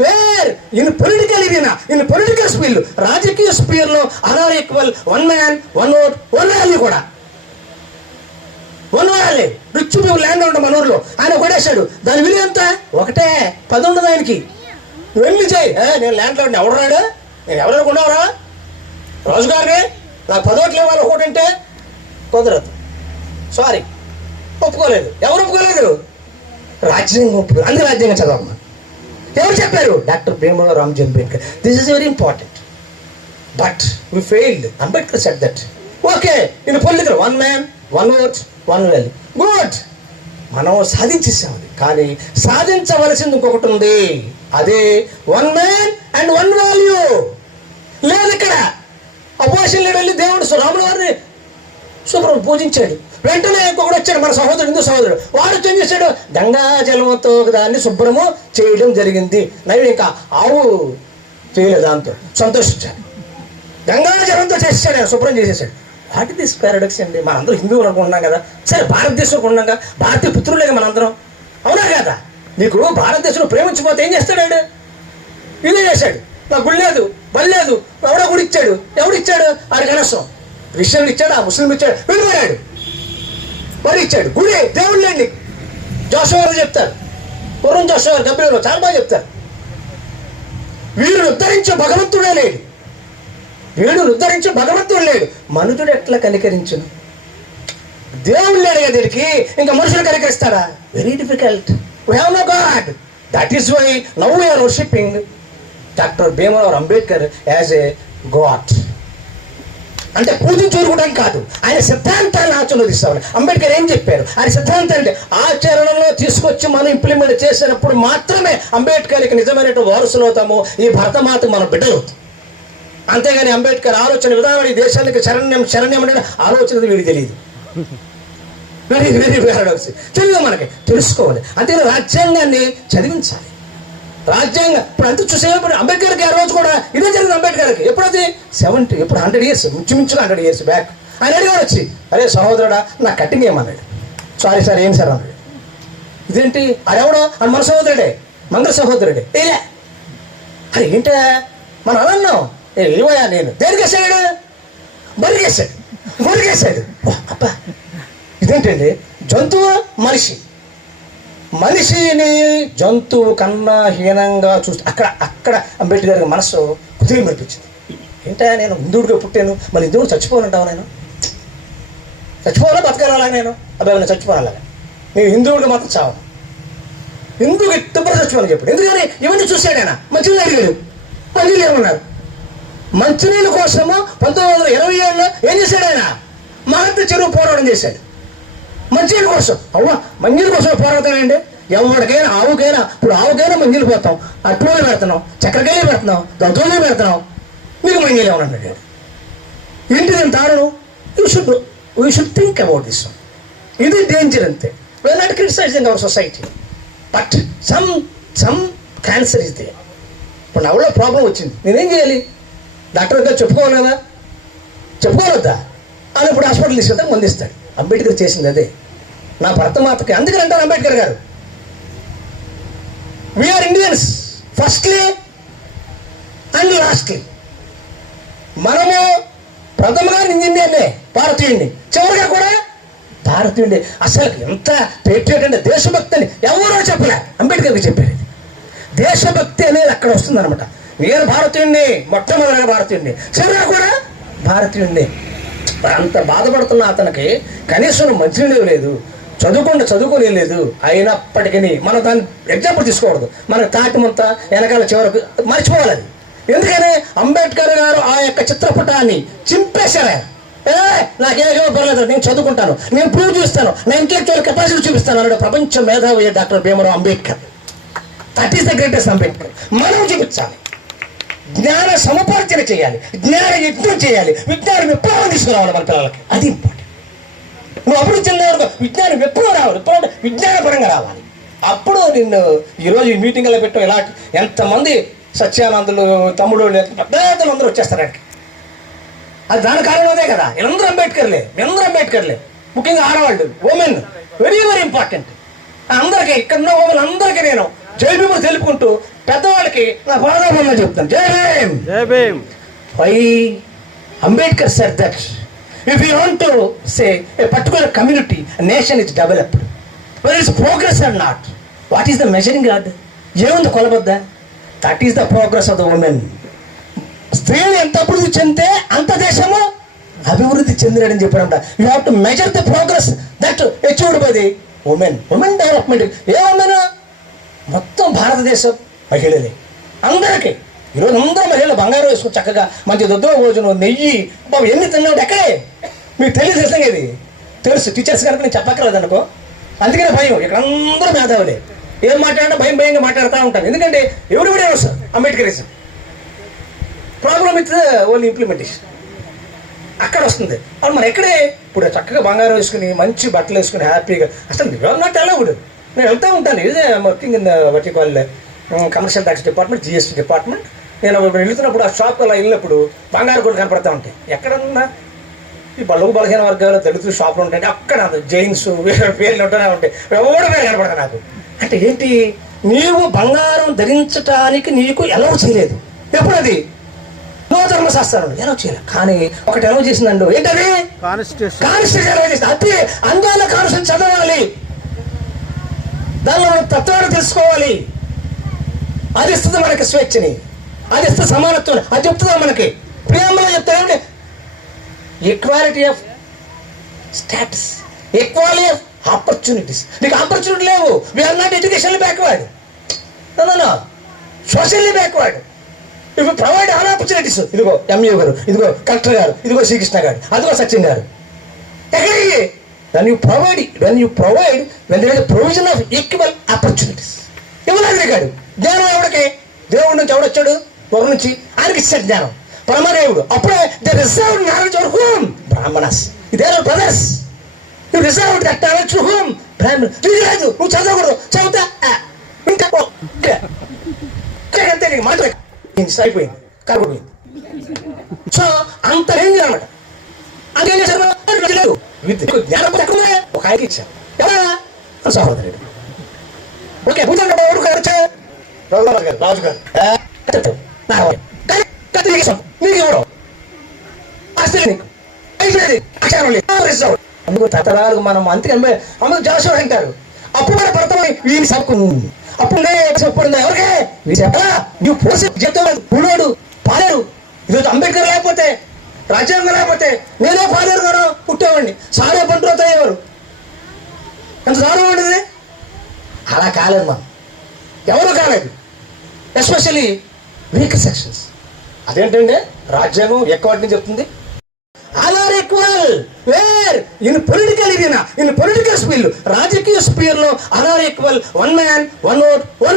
Wear in political area, in political sphere, రాజకీయ స్పీర్లో are equal, one man one vote one value కూడా. One value rich people land ఉంటాం మన ఊర్లో, ఆయన కొడేశాడు, దాని విలువ ఎంత? ఒకటే, 10 ఉండదు ఆయనకి. వెళ్ళి చేయి, నేను ల్యాండ్ లార్డ్ని, ఎవడు రాడు, నేను ఎవరైనా కొన్నావురా రోజుగారిని, నాకు 10 ఓట్లు ఇవ్వాలి ఒకటంటే కుదరదు, సారీ ఒప్పుకోలేదు. ఎవరు ఒప్పుకోలేదు? రాజ్యాంగం ఒప్పుకోలేదు. అందుకే రాజ్యాంగం చదవమ్మా. ఎవరు చెప్పారు? Doctor Bhimrao Ramji Ambedkar. This is very important. But we failed. Ambedkar said that. Okay, in political one man one vote one value, good, మనం సాధించేసాం అది. కానీ సాధించవలసింది ఇంకొకటి ఉంది, అదే one man and one value లేదు ఇక్కడ. అపోజిషన్ లీడర్ వెళ్ళి దేవుడు రాముల వారిని శుభ్రం పూజించాడు. వెంటనే ఇంకొకటి వచ్చాడు, మన సహోదరుడు, హిందూ సహోదరుడు, వాడు ఏం చేశాడు? గంగా జలంతో దాన్ని శుభ్రము చేయడం జరిగింది. నైవేద్యం ఇంకా ఆవు చేయలేదు, దాంతో సంతోషించాడు. గంగా జలంతో చేసేసాడు, ఆయన శుభ్రం చేసేసాడు. వాట్ ఇస్ దిస్ పారాడాక్స్ అండి? మనందరూ హిందువులు అనుకుంటున్నాం కదా, సరే భారతదేశంలో ఉన్నాం కదా, భారతీయ పుత్రులేగా మనందరం, అవునా కదా? నీకు భారతదేశంలో ప్రేమించిపోతే ఏం చేస్తాడు? ఇదే చేశాడు. నాకు గుడి లేదు, బలి లేదు, ఎవడో గుడి ఇచ్చాడు. ఎవడిచ్చాడు? ఆడికి అనవసరం. క్రిస్టియన్లు ఇచ్చాడు, ఆ ముస్లింలు ఇచ్చాడు, వెళ్ళిపోయాడు. మరి ఇచ్చాడు గుడి, దేవుడు లేండి. జోషువ గారు చెప్తారు, పూర్వం జోషువ గారు గంభీరంలో చాలా బాగా చెప్తారు. వీరుడు ఉద్ధరించే భగవంతుడే లేడు, వీడు ఉద్ధరించే భగవంతుడు లేడు, మనుషుడు ఎట్లా కనికరించును? దేవుడు లేడు కదా వీడికి, ఇంకా మనుషులు కనికరిస్తాడా? Very difficult. We have no god. That is why now we are worshipping doctor Bhimrao Ambedkar as a god. అంటే పూజించుకోవడానికి కాదు, ఆయన సిద్ధాంతాన్ని ఆచరణలో తీసుకోవాలి. అంబేద్కర్ ఏం చెప్పారు? ఆయన సిద్ధాంతం అంటే ఆచరణలో తీసుకొచ్చి మనం ఇంప్లిమెంట్ చేసినప్పుడు మాత్రమే అంబేద్కర్కి నిజమైన వారసులు అవుతాము, ఈ భరతమాత మన బిడ్డలు అవుతాం. అంతేగాని అంబేద్కర్ ఆలోచన విధానం ఈ దేశానికి శరణ్యం అంటే ఆలోచన వీడికి తెలియదు. Very very paradox. తెలియదు, మనకి తెలుసుకోవాలి. అంతేగాని రాజ్యాంగాన్ని చదివించాలి. రాజ్యాంగం ఇప్పుడు అంత చూసేప్పుడు అంబేద్కర్కి ఆ రోజు కూడా ఇదే జరిగింది. అంబేద్కర్కి ఎప్పుడది 70, ఎప్పుడు 100 years, మించుమించుగా 100 years బ్యాక్. ఆయన అడిగాడు వచ్చి, అరే సహోదరుడా నా కట్టింగ్ ఏమన్నాడు. సారీ సార్ ఏం సార్ అన్నాడు. ఇదేంటి అడెవడో అని మన సహోదరుడే, మంగళ సహోదరుడే. ఏలే అరే ఏంటా మనం అన్నాం, ఏమయ్యా నేను దేనికేసాడు? బరిగేశాడు. అబ్బా ఇదేంటండి, జంతువు మనిషిని జంతువు కన్నా హీనంగా చూస్తే అక్కడ అంబేద్కర్ గారి మనసు కుదిరి మెరిపించింది. ఏంటా నేను హిందువుడిగా పుట్టాను, మళ్ళీ హిందువుడు చచ్చిపోవాలంటావా? నేను చచ్చిపోవాలా బతకాలా? నేను అబ్బాయి నేను చచ్చిపోవాలాగా, నేను హిందువుడిగా మాత్రం చావను, హిందువుకి ఎత్తుపడి చచ్చిపోవాలని చెప్పాడు. ఎందుకని ఇవన్నీ చూశాడు ఆయన. మంచినీళ్ళు అడిగాడు, మంచినీళ్ళు ఏమన్నారు? మంచినీళ్ళ కోసము 1927లో ఏం చేశాడు ఆయన? మహత్వ చెరువు పోరాటం చేశాడు. మంచినీళ్ళ కోసం. అవ్వ మంచినీళ్ళ కోసం పోరాడతానండి. ఎవరికైనా ఆవుకైనా, ఇప్పుడు ఆవుకైనా మంచినీళ్ళు పోతాం, అట్లోనే పెడుతున్నాం, చక్కెరకాయలు పెడుతున్నాం, దొంతోనే పెడుతున్నాం, మీకు మంచినీళ్ళు ఏమన్నాడు? ఏంటిది దారుణం? We should think about this. ఇది డేంజర్ అంతే. We are not criticising our society, but some cancer is there. ఇప్పుడు నా ఊళ్ళో ప్రాబ్లం వచ్చింది, నేనేం చేయాలి? డాక్టర్ గారు చెప్పుకోవాలి కదా, చెప్పుకోవద్దా? అని ఇప్పుడు హాస్పిటల్ తీసుకెళ్తే మందిస్తాడు. అంబేద్కర్ చేసింది అదే నా భరతమాతకి. అందుకని అంటారు అంబేద్కర్ గారు, we are Indians firstly and lastly. మనము ప్రథమగా ఇండియన్నే, భారతీయుడిని, చివరిగా కూడా భారతీయుడి. అసలు ఎంత పేట్రియట్ అంటే దేశభక్తి అని ఎవరో చెప్పలే, అంబేద్కర్కి చెప్పారు. దేశభక్తి అనేది అక్కడ వస్తుంది అనమాట. నేను భారతీయుడిని, మొట్టమొదటిగా భారతీయుడిని, చివరిగా కూడా భారతీయుడిని. అంత బాధపడుతున్న అతనికి కనీసం మంచినీళ్ళు లేదు, చదువుకోనే లేదు. అయినప్పటికీ మనం దాన్ని ఎగ్జాంపుల్ తీసుకోకూడదు. మనకు తాటిమంత వెనకాల చివరకు మర్చిపోవాలి అది. ఎందుకని అంబేద్కర్ గారు ఆ యొక్క చిత్రపటాన్ని చింపేశారు. ఆయన నాకేమో పర్లేదు, నేను చదువుకుంటాను, నేను ప్రూవ్ చూస్తాను, నా ఇంటెలెక్చువల్ కెపాసిటీ చూపిస్తాను అన్నాడు ప్రపంచ మేధావి doctor Bhimrao Ambedkar. That is the greatest Ambedkar. మనం చూపించాలి, జ్ఞాన సముపార్జన చేయాలి, జ్ఞాన యజ్ఞం చేయాలి, విజ్ఞాన విప్లవం తీసుకురావాలి మన పిల్లలకి. అది ఇంపార్టెంట్. నువ్వు అభివృద్ధి చెందే వరకు విజ్ఞాన విప్లవం రావాలి, విజ్ఞానపరంగా రావాలి. అప్పుడు నిన్ను ఈరోజు ఈ మీటింగ్లో పెట్టాం. ఇలాంటి ఎంతమంది సత్యానందులు, తమ్ముడు, పెద్దలు అందరూ వచ్చేస్తారంటే అది దాని కారణం అదే కదా. వీళ్ళందరూ అంబేద్కర్లే, వీళ్ళందరూ అంబేద్కర్లే. ముఖ్యంగా ఆడవాళ్ళు, ఉమెన్, వెరీ వెరీ ఇంపార్టెంట్. అందరికీ ఇక్కడ ఉన్న ఉమెన్ అందరికీ నేను జై భీమ్ తెలుపుకుంటూ పెద్దవాళ్ళకి నా బాధ చెప్తాను. జై భీమ్. జై Bhim. Why Ambedkar said that if you want to say a particular community, a nation is developed, whether it's progress or not, what is the measuring rod? ఏముంది కొలబద్ద? That is the progress of the women. స్త్రీలు ఎంత అభివృద్ధి చెందితే అంత దేశము అభివృద్ధి చెందినని చెప్పారంట. You have to measure the progress that achieved by the women. Women development a women? మొత్తం భారతదేశం మహిళలే అందరికీ. ఈరోజు అందరూ మహిళలు బంగారం వేసుకుని చక్కగా మంచి దొద్దుల భోజనం, నెయ్యి, బాబు ఎన్ని తిన్నాడు ఎక్కడే మీకు తెలియదు. తెలిసిన ఇది తెలుసు. టీచర్స్ కనుక నేను చెప్పక్కర్లేదు అనుకో. అందుకనే భయం. ఇక్కడ అందరూ మేధావులే. ఏం మాట్లాడినా భయంగా మాట్లాడుతూ ఉంటాను. ఎందుకంటే ఎవరు వస్తారు Ambedkarism. Problem with only implementation అక్కడ వస్తుంది. అది మనం ఎక్కడే ఇప్పుడు చక్కగా బంగారం వేసుకుని మంచి బట్టలు వేసుకుని హ్యాపీగా అసలు నాట్ అలౌడ్. నేను వెళ్తూ ఉంటాను. ఇదే working in what you call commercial tax department, GST department. నేను వెళ్తున్నప్పుడు ఆ షాప్కి అలా వెళ్ళినప్పుడు బంగారు కూడా కనపడతా ఉంటాయి. ఎక్కడన్నా ఈ బలుగు బలహీన వర్గాలు దళితులు షాపులు ఉంటాయి. అక్కడ జైన్స్ పేర్లు ఉంటూనే ఉంటాయి. ఎవడో పేరు కనపడతా నాకు. అంటే ఏంటి? నీవు బంగారం ధరించడానికి నీకు ఎలవ్ చేయలేదు. ఎప్పుడు అది నో ధర్మశాస్త్రం ఎలవ్ చేయలేదు. కానీ ఒకటి ఎలవ్ చేసిందండు. ఏంటది? కాన్స్టిట్యూషన్ ఎలవ్ చేసింది. అదే అందువల్ల కాన్స్టిట్యూషన్ చదవాలి, దానిలో మనం తత్వాన్ని తెలుసుకోవాలి. అది ఇస్తుంది మనకి స్వేచ్ఛని, అది ఇస్తుంది సమానత్వం, అది చెప్తుందా మనకి. ప్రియంలో చెప్తానండి equality of status, equality of opportunities. నీకు ఆపర్చునిటీ లేవు. We are not educationally backward, no socially backward. ఇవి ప్రొవైడ్ ఆల్ ఆపర్చునిటీస్. ఇదిగో ఎంఏ గారు, ఇదిగో కలెక్టర్ గారు, ఇదిగో శ్రీకృష్ణ గారు, అదిగో సచిన్ గారు. ఎక్కడికి when you provide when there is a provision of equal opportunities. ఇవ్వలేదు కాదు. జ్ఞానం ఎవడికి? దేవుడి నుంచి ఎవడొచ్చాడు? ఒకరి నుంచి ఆయనకి ఇచ్చాడు జ్ఞానం. పరమదేవుడు. అప్పుడే they reserved knowledge for whom? Brahmanas. They are brothers. You reserved that knowledge for whom? Brahmana. ఇది లేదు, నువ్వు చదవకూడదు. చదువుతా ఇంకా అంతే. నీకు మాట అయిపోయింది, కరగపోయింది. సో అంత రేంజ్ అనమాట. అదేం చేశారు? లేదు జ్ఞానం ఒక ఆయనకి ఇచ్చారు. ఎవరా? సహోదరుడు. ఓకే భూజన్ ఎవరు వచ్చా? రాజు గారు నీకు ఎవడో అందుకు తతరాలు మనం అంతే అమ్మ జాషువా అంటారు. అప్పుడు మన భర్తమై వీని సక్కు అప్పుడు చెప్పండి ఎవరికే నువ్వు పోసి చెప్తావు. పులోడు పాలేరు. ఈరోజు అంబేద్కర్ లేకపోతే, రాజ్యాంగం లేకపోతే నేనే పాలేరు గారు పుట్టేవాడిని. సారే పంటతో ఎవరు ఎంత దారుణం ఉండేది. అలా కాలేదు మనం, ఎవరు కాలేదు. Especially weak sections. అదేంటంటే రాజ్యాంగం ఎక్కువ చెప్తుంది all are equal where in political in political sphere, రాజకీయ స్పీర్ లో all are equal. One man one vote one